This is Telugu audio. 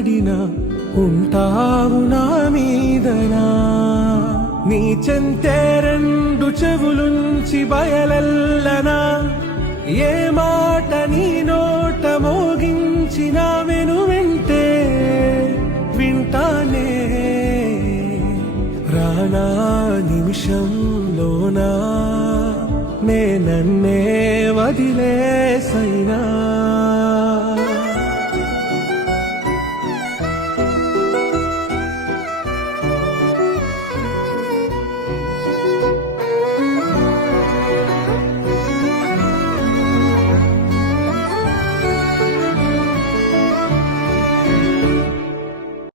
పడినా ఉంటావు నా మీదనా నీ చెంతే రెండు చెవులుంచి బయలెల్లనా ఏ మాట నీ నోట మోగించినా వెను వింటే వింటానే రానా నిమిషంలోనా నే నన్నే వదిలేసైనా